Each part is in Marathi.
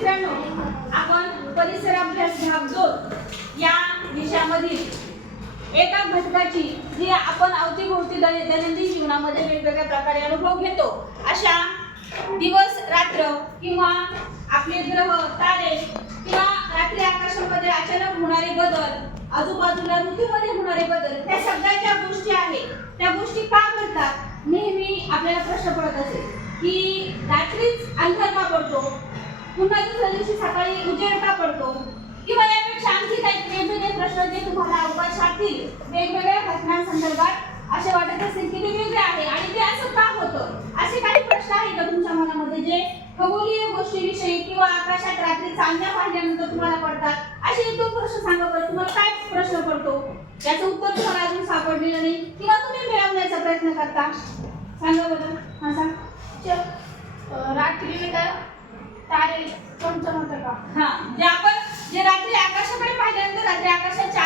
मित्रांनो, आपण परिसर अभ्यास भाग 2 या विषयामधील एका घटकाची जी आपण अवतीभोवती दैनंदिन जीवनामध्ये वेगवेगळ्या प्रकारे अनुभव घेतो अशा दिवस रात्र किंवा आपले ग्रह तारे किंवा रात्री आकाशामध्ये अचानक होणारे बदल, आजूबाजूला ऋतूमध्ये होणारे बदल, त्या सगळ्या ज्या गोष्टी आहेत त्या गोष्टी का घडतात नेहमी आपल्याला प्रश्न पडत असेल की रात्रीच अंधार का पडतो, पुन्हा दुसऱ्या दिवशी सकाळी उजेड का पडतो, किंवा यापेक्षा आणखी काही वेगवेगळे प्रश्न जे तुम्हाला अवकाशातील वेगवेगळ्या घटनांसंदर्भात असे वाटत असेल की ते वेगळे आहे आणि ते असं का होतं, असे काही प्रश्न आहेत का तुमच्या मनामध्ये जे खगोलीय गोष्टीविषयी किंवा आकाशात रात्री चांदण्या पाहिल्यानंतर तुम्हाला पडतात, असे एक दोन प्रश्न सांगा बरं. तुम्हाला काय प्रश्न पडतो त्याचं उत्तर तुम्हाला अजून सापडलेलं नाही किंवा तुम्ही मिळवण्याचा प्रयत्न करता, सांगा बरं. हा सांग. रात्री तारे चमचमत का? हां, जे रात्री आकाशाकडे पाहिल्यानंतर रात्री आकाशात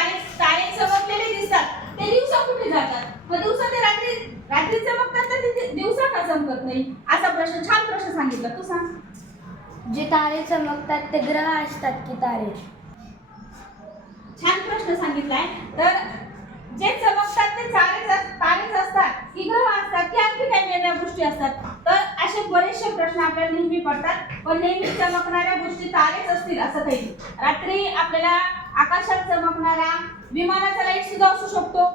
तारे चमकलेले दिसतात ते दिवसा कुठे जातात, मग दिवसा ते रात्री चमकतात तर ते दिवसा का चमकत नाही, असा प्रश्न. छान प्रश्न सांगितला, तू सांग. जे तारे चमकतात ते ग्रह असतात की तारे? छान प्रश्न सांगितलाय. तर जे चमकतात ते तारेच असतात की ग्रह असतात की आणखी काही वेगळ्या गोष्टी असतात, तर असे बरेचसे प्रश्न आपल्याला नेहमी पडतात. पण नेहमी चमकणाऱ्या गोष्टी तारेच असतील असं काही. रात्री आपल्याला आकाशात चमकणारा विमानाचा लाईट सुद्धा असू शकतो,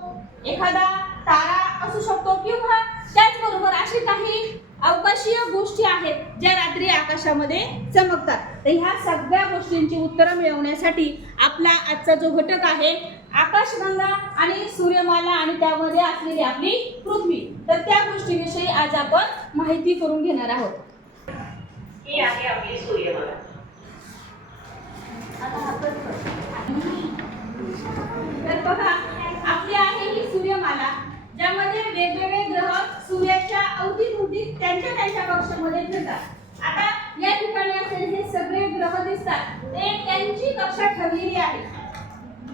एखादा तारा असू शकतो, किंवा त्याचबरोबर अशी काही अवकाशीय गोष्टी आहेत ज्या रात्री आकाशामध्ये चमकतात. तर ह्या सगळ्या गोष्टींची उत्तरं मिळवण्यासाठी आपला आजचा जो घटक आहे आकाशगंगा आणि सूर्यमाला आणि त्यामध्ये असलेली आपली पृथ्वी, तर त्या गोष्टीविषयी आज आपण माहिती करून घेणार आहोत. ही आहे आपली सूर्यमाला. तर बघा, आपली आहे ही सूर्यमाला ज्यामध्ये वेगवेगळे ग्रह सूर्याच्या अवतीभोवती त्यांच्या कक्षामध्ये फिरतात. आता या ठिकाणी असलेले हे सगळे ग्रह दिसतात ते त्यांची कक्षा ठरलेली आहे.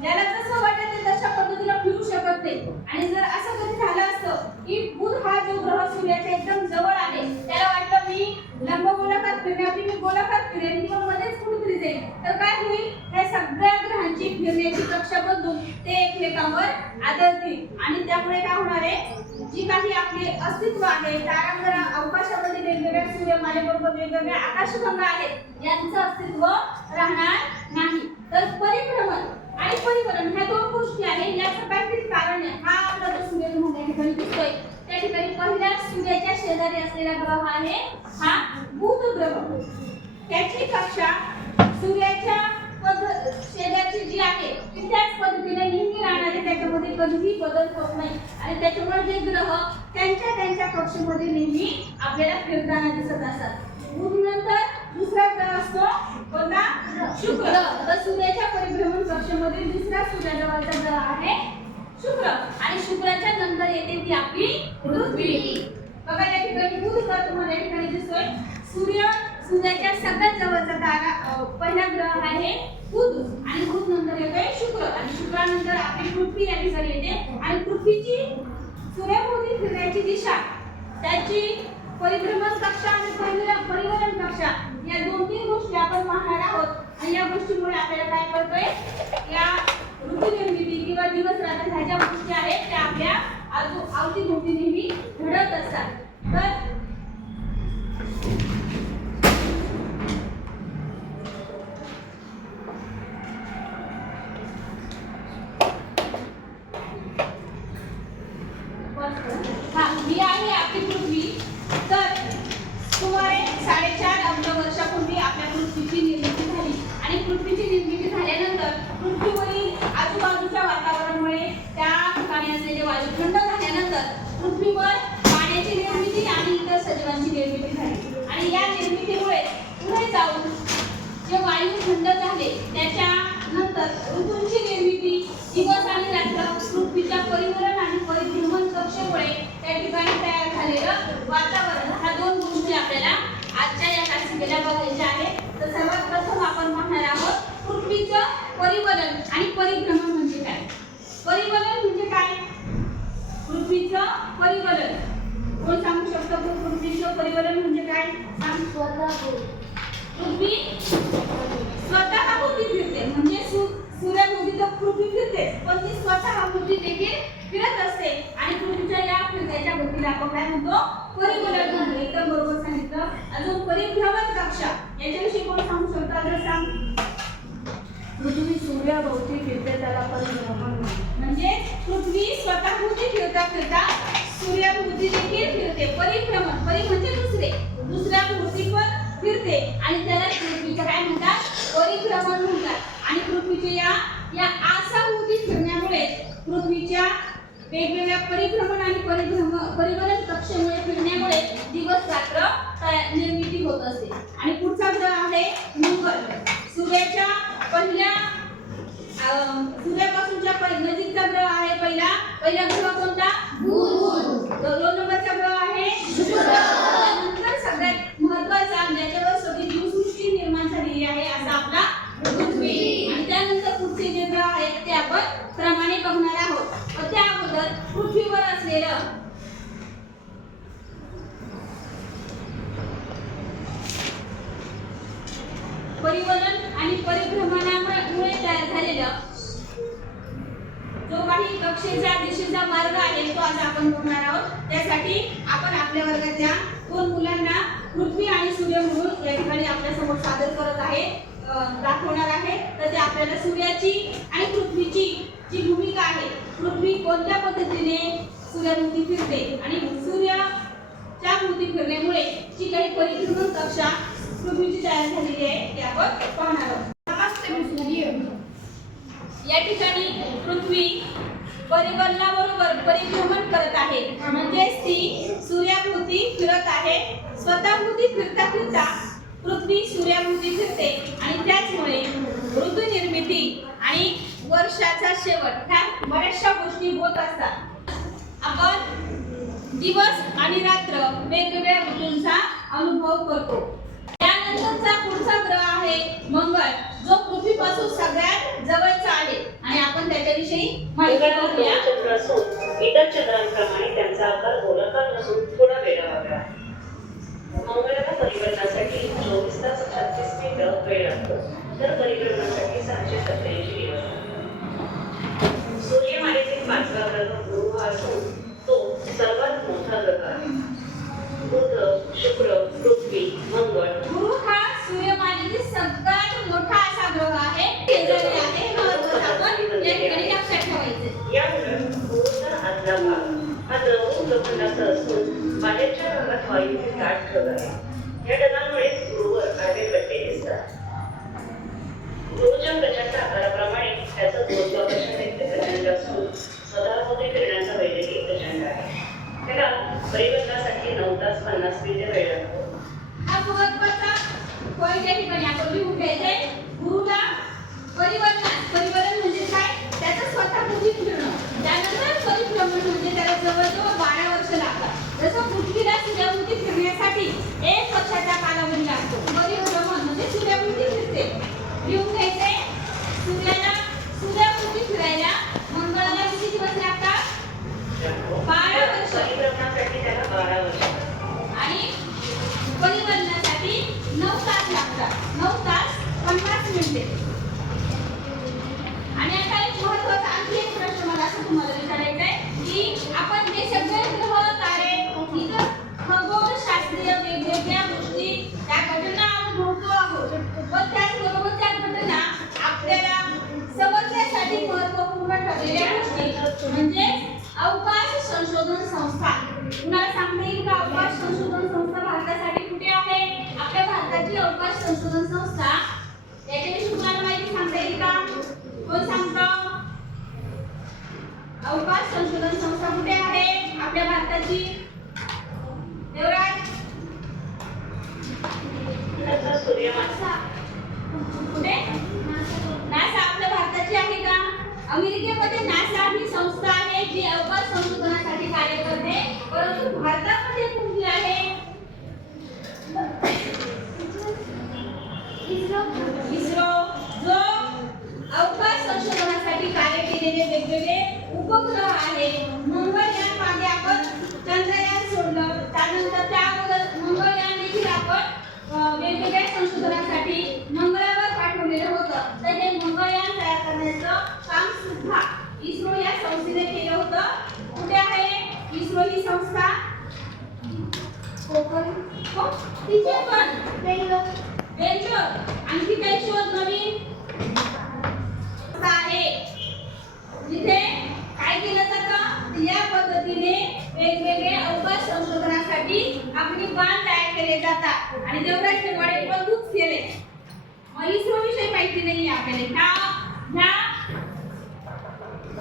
ज्याला जसं वाटेल ते तशा पद्धतीने फिरू शकत नाही. आणि जर असं कधी झालं असतं की बुध हा जो ग्रह सूर्याच्या एकदम जवळ आहे, त्याला वाटलं मी लंबगोलाकार फिरण्याआधी मी गोलाकार फिरेन किंवा मध्येच कुठेतरी जाईल, तर काय होईल, ह्या सगळ्या ग्रहांची फिरण्याची कक्षा बदलून ते एकमेकांवर आदळतील आणि त्यामुळे काय होणार आहे, जी काही आपले अस्तित्व आहे तारांगण अवकाशामध्ये वेगवेगळ्या सूर्यमालेबरोबर वेगवेगळ्या आकाशगंगा आहेत यांचं अस्तित्व राहणार नाही. तर परिभ्रमण आणि परिवलन ह्या दोन गोष्टी आहेत. याचं काहीतरी कारण आहे. हा आपला जो सूर्यग्रह या ठिकाणी दिसतोय त्या ठिकाणी पहिल्या सूर्याच्या शेजारी असलेला ग्रह आहे हा बुध ग्रह. त्याची कक्षा सूर्याच्या शेजारची जी आहे ती त्याच पद्धतीने नेहमी राहणारे, त्याच्यामध्ये कधीही बदल होत नाही आणि त्याच्यामुळे जे ग्रह त्यांच्या कक्षेमध्ये नेहमी आपल्याला फिरताना दिसत असतात. बुध नंतर दुसरा ग्रह असतो कोणता, शुक्र. तर सूर्याच्या परिभ्रमण कक्षेमध्ये दुसरा सूर्याजवळचा ग्रह आहे शुक्र आणि शुक्राच्या नंतर येते ती आपली पृथ्वी. बघा या ठिकाणी बुध ग्रह तुम्हाला या ठिकाणी दिसतोय. सूर्याच्या सगळ्यात जवळचा तारा पहिला ग्रह आहे बुध आणि बुध नंतर येतोय शुक्र आणि शुक्रानंतर आपली पृथ्वी या ठिकाणी येते. आणि पृथ्वीची सूर्याभोवती फिरण्याची दिशा, त्याची परिभ्रमण कक्षा आणि परिवलन कक्षा या दोन-तीन गोष्टी आपण पाहणार आहोत. आणि या गोष्टीमुळे आपल्याला काय कळतंय, या ऋतुनिर्मिती किंवा दिवस रात्र ह्या ज्या गोष्टी आहेत त्या आपल्या अवतीभोवती नेहमी घडत असतात. तर ही आहे आपली पृथ्वी. तर सुमारे 4.5 अब्ज वर्षापूर्वी आपल्या पृथ्वीची निर्मिती झाली आणि पृथ्वीची निर्मिती झाल्यानंतर पृथ्वीवरील आजूबाजूच्या वातावरणामुळे त्या ठिकाणी असलेले वायू थंड झाल्यानंतर पृथ्वीवर पाण्याची निर्मिती आणि इतर सजीवांची निर्मिती झाली. आणि या निर्मितीमुळे पुढे जाऊन जे वायू थंड झाले त्याच्यानंतर ऋतूंची निर्मिती, दिवस आणि रात्र, पृथ्वीच्या परिवलन आणि परिभ्रमण कक्षेमुळे त्या ठिकाणी तयार झालेलं वातावरण, ह्या दोन गोष्टी आपल्याला आजच्या या तासिकेला बघायच्या आहेत. तर सर्वात प्रथम आपण पाहणार आहोत पृथ्वीचं परिवलन आणि परिभ्रमण म्हणजे काय. परिवलन म्हणजे काय, पृथ्वीचं परिवलन कोण सांगू शकतो? पृथ्वीचं परिवलन म्हणजे काय? पृथ्वी फिरते, पण ती स्वतः पृथ्वी देखील फिरत असते आणि पृथ्वीच्या या फिरत्याच्या गतीला आपण काय म्हणतो? परिभ्रमण म्हणतो. एकदम बरोबर सांगितलं. अजून परिभ्रमण कक्षा याच्याविषयी कोण सांगू शकतो? अजून सांग. पृथ्वी सूर्याभोवती फिरते त्याला परिभ्रमण म्हणतात. म्हणजे पृथ्वी स्वतःभोवती फिरता फिरता सूर्याभोवती देखील फिरते. परिभ्रमण, परि म्हणजे दुसऱ्या भोवती पण फिरते आणि त्याला पृथ्वीचं काय म्हणतात? परिभ्रमण म्हणतात. आणि पृथ्वीच्या या आसाभोवती फिरण्यामुळे पृथ्वीच्या वेगवेगळ्या परिभ्रमण आणि परिभ्रमण कक्षेमुळे फिरण्यामुळे दिवस रात्र निर्मिती होत असते. आणि पुढचा ग्रह आहे मंगळ. सूर्याच्या पहिल्या सूर्यापासूनच्या नजीकचा ग्रह आहे पहिला ग्रह कोणता? बुध. 2 नंबरचा ग्रह आहे शुक्र. त्यानंतर सगळ्यात महत्त्वाचा ज्याच्यावर सगळी जीवसृष्टी निर्माण झालेली आहे असा आपला पृथ्वी. आणि त्यानंतर पुढचे जे ग्रह आहेत ते आपण क्रमाने बघणार आहोत. त्या अगोदर पृथ्वीवर असलेलं परिवलन आणि परिभ्रमणामुळे तयार झालेलं जो काही कक्षेच्या दिशेचा मार्ग आहे तो आज आपण बघणार आहोत. त्यासाठी आपण आपल्या वर्गाच्या 2 मुलांना पृथ्वी आणि सूर्य म्हणून या ठिकाणी आपल्या समोर सादर करत आहे, दाखवणार आहे. तर ते आपल्याला सूर्याची आणि पृथ्वीची जी भूमिका आहे, पृथ्वी कोणत्या पद्धतीने सूर्याभोवती फिरते आणि सूर्याच्या भोवती फिरण्यामुळे जी काही परिभ्रमण कक्षा पृथ्वीची तयार झालेली आहे ते आपण पाहणार आहोत. या ठिकाणी पृथ्वी परिवलनाबरोबर परिभ्रमण करत आहे, म्हणजेच ती सूर्याभोवती फिरत आहे. स्वतःभोवती फिरता फिरता पृथ्वी सूर्याभोवती फिरते आणि त्याचमुळे ऋतू निर्मिती आणि वर्षाचा शेवट ह्या बऱ्याचशा गोष्टी होत असतात. आपण दिवस आणि रात्र वेगवेगळ्या ऋतूंचा अनुभव करतो. त्यानंतरचा पुढचा ग्रह आहे मंगळ, जो पृथ्वीपासून सगळ्यात जवळचा आहे आणि आपण त्याच्याविषयी माहिती बघूया. चंद्र असून इतर चंद्रांप्रमाणे त्यांचा आकार गोलाकार नसून थोडा वेगळा आहे. मंगळाला परिभ्रमणासाठी 24 तास 36 मिनिटं वेळ लागतो, तर परिभ्रमणासाठी 687 दिवस. सूर्यमालेतील 5वा ग्रह गुरु हा असून तो सर्वात मोठा ग्रह आहे. बुध, शुक्र, पृथ्वी, मंगळ. गुरु हा सूर्यमालेतील सगळ्यात मोठा असा ग्रह आहे. शेजारी आहे, महत्त्वाचं आपण या ठिकाणी लक्षात ठेवायचं. यामुळे गुरुचा आतला भाग हा द्रवून लोखंडाचा असून बाहेरच्या भागात वायूचे दाट ढग आहे. या ढगांमुळे गुरुवर काळे पट्टे दिसतात. गुरुच्या प्रचंड आकाराप्रमाणे त्याचा गुरुत्वाकर्षण इतके प्रचंड असून स्वतःभोवती फिरण्याचा वेगही प्रचंड आहे. त्याला परिभ्रमणासाठी 9 तास 50 मिनिटे वेळ लागतो. हा महत्त्वाचा पॉईंट या ठिकाणी आपण लिहून घ्यायचंय. गुरुला परिवलन म्हणजे काय? त्याचं स्वतःभोवती फिरणं. त्यानंतर परिभ्रमण म्हणजे त्याला जवळजवळ 12 वर्ष लागतात. जसं पृथ्वीला सूर्याभोवती फिरण्यासाठी 1 वर्षाचा कालावधी लागतो, परिभ्रमण म्हणजे सूर्याभोवती फिरते. लिहून घ्यायचंय. सूर्याभोवती फिरायला मंगळाला किती दिवस लागतात? 12 वर्ष. परिभ्रमणासाठी त्याला 12 वर्ष आणि परिवलनासाठी 9 तास लागतात. 9 तास 50 मिनिटे. आणि आता एक महत्त्वाचा आणखी एक प्रश्न मला असं तुम्हाला विचारायचा आहे की आपण जे सगळे ग्रह तारे इतर खगोलशास्त्रीय वेगवेगळ्या गोष्टी त्या घटना अनुभवतो आहोत, पण त्याचबरोबर त्या घटना आपल्याला समजण्यासाठी महत्त्वपूर्ण ठरलेल्या गोष्टी म्हणजे अवकाश संशोधन संस्था. तुम्हाला सांगता येईल का अवकाश संशोधन संस्था भारतासाठी कुठे आहे? आपल्या भारताची अवकाश संशोधन संस्था याच्याविषयी तुम्हाला माहिती सांगता येईल का? कोण सांगतं? अवकाश संशोधन संस्था कुठे आहे आपल्या भारताची? देवराज? सूर्यमाला कुठे? नासा आपल्या भारताची आहे का? अमेरिकेमध्ये नासा ही संस्था आहे जी अवकाश संशोधनासाठी कार्य करते, परंतु भारतामध्ये कुठली आहे? इस्रो, जो अवकाश संशोधनासाठी कार्य केलेले वेगवेगळे उपग्रह आहेत. मंगळयान मागे आपण चंद्रयान सोडलं, त्यानंतर त्या अगोदर मंगळयान देखील आपण वेगवेगळ्या संशोधनासाठी मंगळावर पाठवलेलं होतं. तर हे मंगळयान तयार करण्याचं काम सुद्धा देवराज हे मॉडेल बंदूक केले. इस्रो विषयी माहिती नाही आपल्याला. ह्या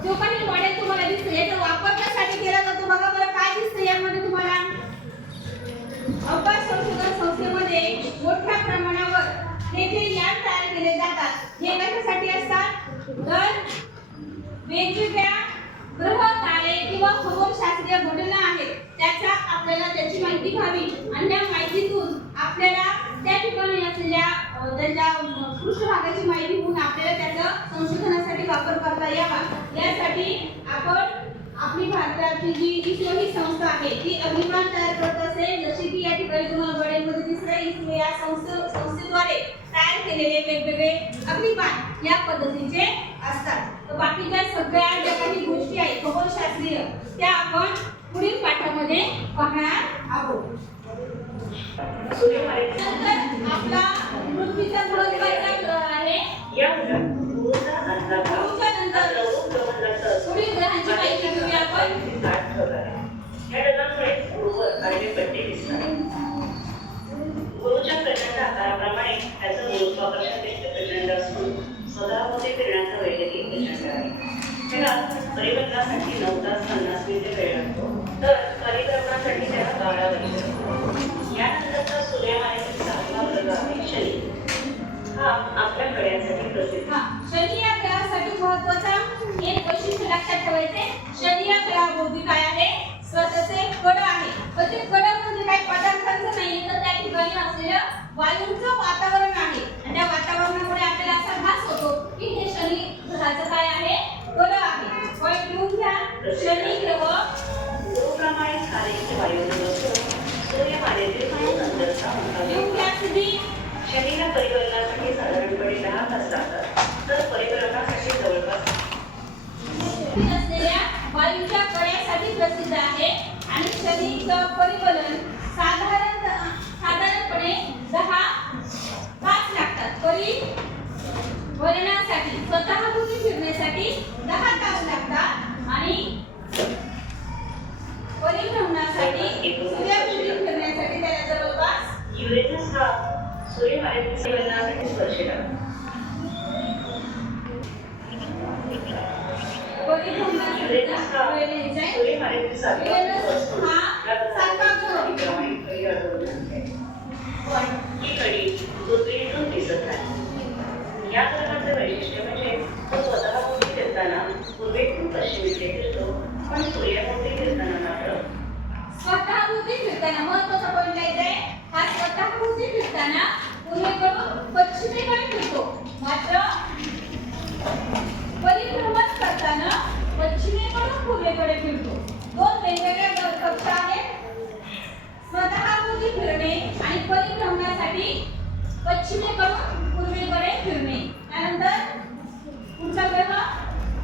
जो काही मॉडेल तुम्हाला दिसतं याचा वापर कशासाठी केला जातो बघा बरं. काय दिसतं यामध्ये तुम्हाला? अवकाश संशोधन संस्थेमध्ये मोठ्या प्रमाणावर तेथे यान तयार केले जातात. हे कशासाठी असतात? तर वेगवेगळ्या ग्रह तारे किंवा खगोलशास्त्रीय घटना आहेत त्याचा आपल्याला त्याची माहिती व्हावी आणि त्या माहितीतून आपल्याला त्या ठिकाणी असलेल्या त्याच्या पृष्ठभागाची माहिती होऊन आपल्याला त्याचा संशोधनासाठी वापर करता यावा यासाठी आपण आपली भारताची जी इस्रो ही संस्था आहे ती अभिमान तयार करत असते. जसे की या ठिकाणी तुम्हाला मॉडेलमध्ये दिसतंय इस्रो या संस्थेद्वारे तयार केलेले वेगवेगळे अग्निबाण या पद्धतीचे असतात. तर बाकीच्या सगळ्या ज्या काही गोष्टी आहेत खगोलशास्त्रीय त्या आपण पुढील पाठामध्ये पाहणार आहोत. नंतर आपला पृथ्वीचा बृहस्पतीचा ग्रह आहे. या उलट गुरुचा आजचा भाग हा लघुप्रबंधाचा असून पुढील ग्रहांची माहिती घेऊया आपण. गाठ ठरला आहे. या ढगांमुळे गुरुवर आडवे पट्टे दिसतात. गुरुच्या प्रचंड आकाराप्रमाणे त्याचं गुरुत्वाकर्षण देखील प्रचंड असून स्वतःभोवती फिरण्याचा वेग देखील प्रचंड आहे. त्याला परिभ्रमणासाठी 9 तास 50 मिनिटे वेळ लागतो तर परिभ्रमणासाठी त्याला 12 वर्षे लागतात. यानंतरचा सूर्यमालेतील 6वा ग्रह आहे शनी. हा आपल्या कड्यांसाठी प्रसिद्ध आहे. शनी या ग्रहासाठी महत्त्वाचा एक वैशिष्ट्य लक्षात ठेवायचे. शनी या ग्रहाभोवती काय आहे? स्वतःचे कड आहे. पण ते कड म्हणजे काही पदार्थांचं नाही तर त्या ठिकाणी असलेलं वायूंचं वातावरण आहे आणि त्या वातावरणामुळे आपल्याला असा भास होतो की हे शनी ग्रहाचं काय आहे? कड आहे. पॉईंट लिहून घ्या. शनी ग्रह गुरुप्रमाणे खालील वायुमंडळ असून सूर्यमालेतील दोन अंतरचा लिहून घ्या. सिद्धी शनीला परिभ्रमणासाठी साधारणपणे 10 तास लागतात तर परिभ्रमणासाठी जवळपास असलेल्या वायूच्या कड्यासाठी प्रसिद्ध आहे आणि शनीचं परिवलन साधारणपणे 10 तास लागतात. परिवलनासाठी स्वतःभोवती फिरण्यासाठी 10 तास लागतात आणि परिभ्रमणासाठी सूर्याभोवती फिरण्यासाठी त्याला जवळपास युरेनस हा सूर्यमालेतील परिभ्रमणासाठी स्पर्शिक आहे. सूर्यमालेतील 7वा ग्रह असून ही कडी पृथ्वीतून दिसत नाही. या ग्रहाचं वैशिष्ट्य म्हणजे तो स्वतःभोवती फिरताना पूर्वेकडून पश्चिमेकडे फिरतो पण सूर्याभोवती फिरताना मात्र स्वतःभोवती फिरताना महत्त्वाचा पॉईंट आहे. हा स्वतःभोवती फिरताना पूर्वेकडून पश्चिमेकडे फिरतो मात्र परिभ्रमण करताना पश्चिमेकडून पूर्वेकडे फिरतो. दोन वेगवेगळ्या कक्षा आहेत. स्वतःभोवती फिरणे आणि परिभ्रमणासाठी पश्चिमेकडून पूर्वेकडे फिरणे. त्यानंतर पुढचा ग्रह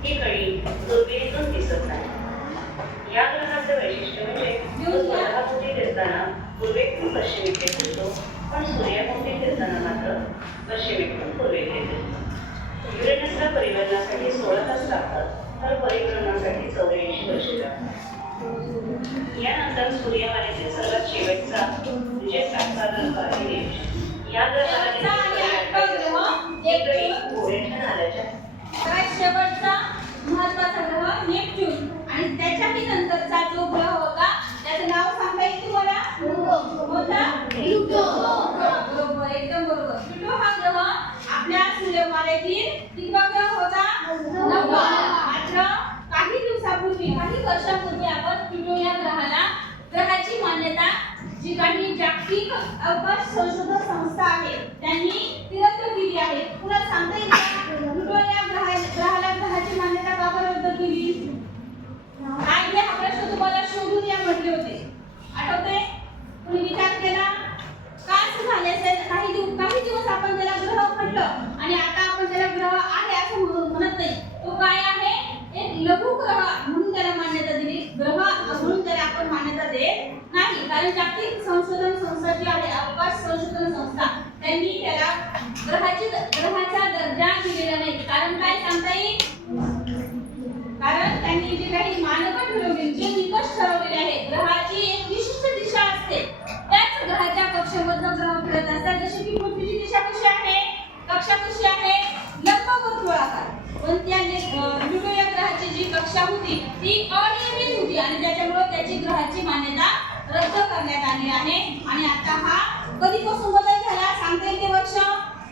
ही कडी दुर्बिणीतून दिसत नाही. या ग्रहाचं वैशिष्ट्य म्हणजे तो स्वतःभोवती फिरताना पूर्वेकडून पश्चिमेकडे फिरतो पण सूर्याभोवती फिरताना मात्र पश्चिमेकडून पूर्वेकडे फिरतो. युरेनसला परिभ्रमणासाठी 16 तास लागतात तर परिभ्रमणासाठी 84 वर्षे लागतात. यानंतर सूर्यमालेतील सर्वात शेवटचा म्हणजे 7वा ग्रह आहे नेपच्यून. या ग्रहाला शेवटचा महत्त्वाचा ग्रह नेपच्यून आणि त्याच्याही नंतरचा जो ग्रह होता त्याचं नाव सांगता येईल तुम्हाला? होता प्लुटो. बरोबर, एकदम बरोबर. प्लुटो हा ग्रह आपल्या सूर्यमालेतील कितवा ग्रह होता? 9वा. मात्र काही दिवसापूर्वी काही वर्षांपूर्वी आपण प्लुटो या ग्रहाची मान्यता जी काही जागतिक अवकाश संशोधन संस्था आहे त्यांनी रद्द केली आहे. पुन्हा सांगता येईल का प्लुटो या ग्रहाला ग्रहाची मान्यता का बरं रद्द केली? काय हा प्रश्न तुम्हाला शोधून या म्हटले होते. आठवतंय? तुम्ही विचार केला का असं झाले असेल? काही दिवस आपण त्याला ग्रह म्हटलं आणि आता आपण त्याला ग्रह आहे असं म्हणत नाही. तो काय आहे? एक लघु ग्रह म्हणून त्याला मान्यता दिली. ग्रह म्हणून त्याला आपण मान्यता देत नाही कारण जागतिक संशोधन संस्था जी आहे अवकाश संशोधन संस्था त्यांनी त्याला ग्रहाचा दर्जा दिलेला नाही. कारण काय सांगता येईल? कारण त्यांनी जे काही मानकं ठरवली जे निकष ठरवलेले आहेत ग्रहाची एक विशिष्ट दिशा असते त्याच ग्रहाच्या कक्षेमधून ग्रह फिरत असतात. जसे की पृथ्वीची दिशा कशी आहे, कक्षा कशी आहे, लंबवर्तुळाकार. पण त्या प्लुटो या ग्रहाची जी कक्षा होती ती अनियमित होती आणि त्याच्यामुळे त्याची ग्रहाची मान्यता रद्द करण्यात आली आहे. आणि आता हा कधीपासून बदल झाला सांगता येईल ते वर्ष?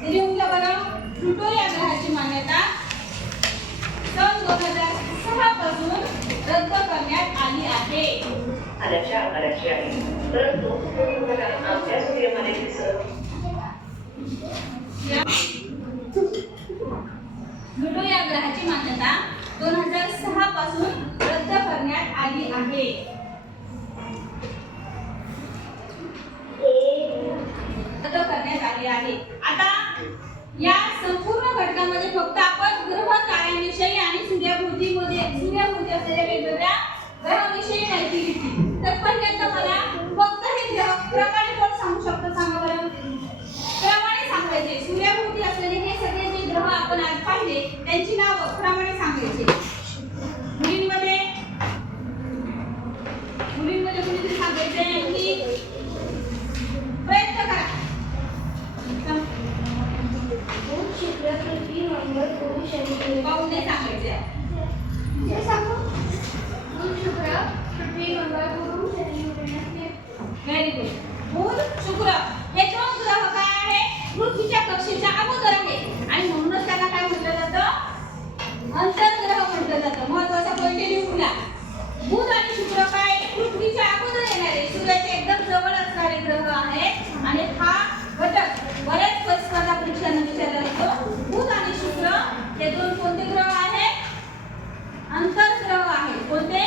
लिहून घ्या बरं. प्लुटो या ग्रहाची मान्यता सन 2006 पासून रद्द करण्यात आली आहे. आल्याच्या आकाराची आहे, परंतु तुम्हाला आपल्या सूर्यमालेतील प्लुटो या ग्रहाची मान्यता 2006 पासून रद्द करण्यात आली आहे. रद्द करण्यात आली आहे. आता या संपूर्ण घटकामध्ये फक्त आपण ग्रह ताऱ्यांविषयी आणि सूर्याभोवती असलेल्या वेगवेगळ्या ग्रहांविषयी माहिती घेतली. तर पहिल्यांदा मला फक्त हे ग्रह क्रमाने कोण सांगू शकतो सांगा बरं? क्रमाने सांगायचे. सूर्याभोवती असलेले हे सगळे जे ग्रह आपण आज पाहिले त्यांची नावं क्रमाने सांगायचे. मुलींमध्ये कुणीतरी सांगायचे की प्रयत्न करा. शुक्र, पृथ्वी, मंगळ, गुरु, शनी. पाहून नाही सांगायचे. हे सांगू? बुध, शुक्र, पृथ्वी, मंगळ, गुरु, शनी, युरेनस, नेपच्यून. Very good. बुध, शुक्र हे दोन ग्रह काय आहे? पृथ्वीच्या कक्षेच्या अगोदर आहे आणि म्हणूनच त्यांना काय म्हटलं जातं? अंतर्ग्रह म्हटलं जातं. महत्त्वाचा पॉइंट लिहून घ्या. बुध आणि शुक्र काय पृथ्वीच्या अगोदर येणारे सूर्याच्या एकदम जवळ असणारे ग्रह आहेत आणि हा घटक बऱ्याच स्पर्धा परीक्षांना विचारला जातो. बुध आणि शुक्र हे दोन कोणते ग्रह आहेत? अंतर्ग्रह आहेत. कोणते?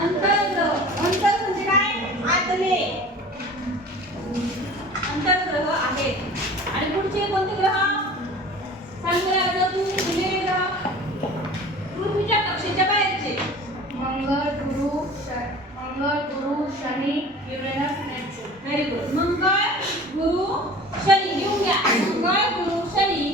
अंतर्ग्रह. अंतर म्हणजे काय? आतले अंतर्ग्रह आहेत. आणि पुढचे कोणते ग्रह? सांग बरं आता तू दिलेले ग्रह पृथ्वीच्या कक्षेच्या बाहेरचे. मंगळ, गुरु, शनी, युरेनस, नेपच्यून. Very good. मंगळ, गुरु, शनी लिहून घ्या. मंगळ, गुरु, शनी,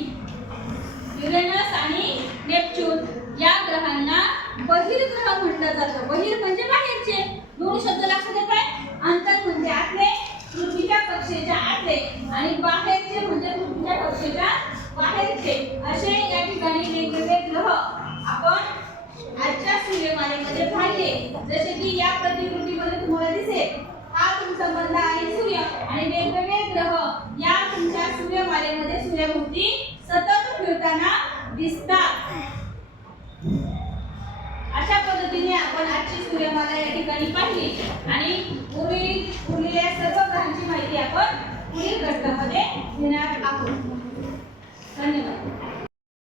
युरेनस आणि नेपच्यून या ग्रहांना बहिर्ग्रह म्हटलं जातं. बहिर म्हणजे बाहेरचे. दोन शब्द लक्षात येत आहे. अंतर म्हणजे आतले, पृथ्वीच्या कक्षेच्या आतले आणि बाहेरचे म्हणजे पृथ्वीच्या कक्षेच्या बाहेरचे. असे या ठिकाणी वेगवेगळे ग्रह आपण आजच्या सूर्यमालेमध्ये पाहिले. जसे की या प्रतिकृतीमध्ये तुम्हाला दिसेल हा तुमचा बंध आहे सूर्य आणि वेगवेगळे ग्रह या तुमच्या सूर्यमालेमध्ये सूर्याभोवती सतत फिरताना दिसतात. अशा पद्धतीने आपण आजची सूर्यमाला या ठिकाणी पाहिली आणि उरलेल्या सर्व ग्रहांची माहिती आपण पुढील घटकामध्ये घेणार आहोत. धन्यवाद.